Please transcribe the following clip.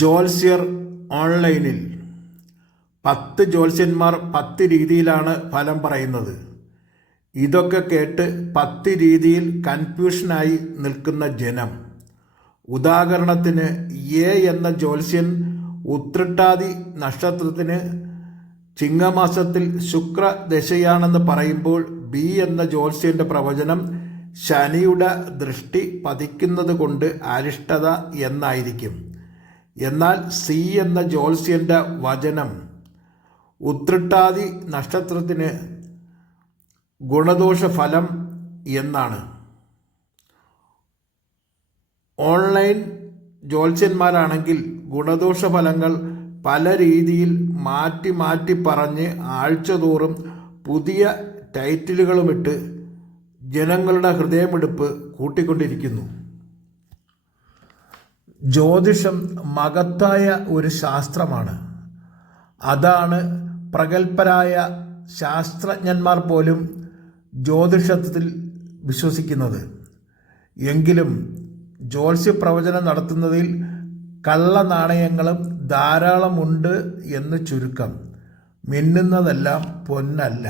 ജ്യോത്സ്യർ ഓൺലൈനിൽ 10 ജ്യോത്സ്യന്മാർ 10 രീതിയിലാണ് ഫലം പറയുന്നത്. ഇതൊക്കെ കേട്ട് 10 രീതിയിൽ കൺഫ്യൂഷനായി നിൽക്കുന്ന ജനം. ഉദാഹരണത്തിന് എ എന്ന ജ്യോത്സ്യൻ ഉത്രട്ടാതി നക്ഷത്രത്തിന് ചിങ്ങമാസത്തിൽ ശുക്രദശയാണെന്ന് പറയുമ്പോൾ ബി എന്ന ജ്യോത്സ്യൻ്റെ പ്രവചനം ശനിയുടെ ദൃഷ്ടി പതിക്കുന്നത് കൊണ്ട് അരിഷ്ടത എന്നായിരിക്കും. എന്നാൽ സി എന്ന ജ്യോത്സ്യൻ്റെ വചനം ഉത്രട്ടാതി നക്ഷത്രത്തിന് ഗുണദോഷ ഫലം എന്നാണ്. ഓൺലൈൻ ജ്യോത്സ്യന്മാരാണെങ്കിൽ ഗുണദോഷ ഫലങ്ങൾ പല രീതിയിൽ മാറ്റി മാറ്റി പറഞ്ഞ് ആഴ്ചതോറും പുതിയ ടൈറ്റിലുകളുമിട്ട് ജനങ്ങളുടെ ഹൃദയമെടുപ്പ് കൂട്ടിക്കൊണ്ടിരിക്കുന്നു. ജ്യോതിഷം മഹത്തായ ഒരു ശാസ്ത്രമാണ്. അതാണ് പ്രഗത്ഭരായ ശാസ്ത്രജ്ഞന്മാർ പോലും ജ്യോതിഷത്തിൽ വിശ്വസിക്കുന്നത്. എങ്കിലും ജ്യോത്സ്യപ്രവചനം നടത്തുന്നതിൽ കള്ളനാണയങ്ങളും ധാരാളമുണ്ട് എന്ന് ചുരുക്കം. മിന്നുന്നതെല്ലാം പൊന്നല്ല.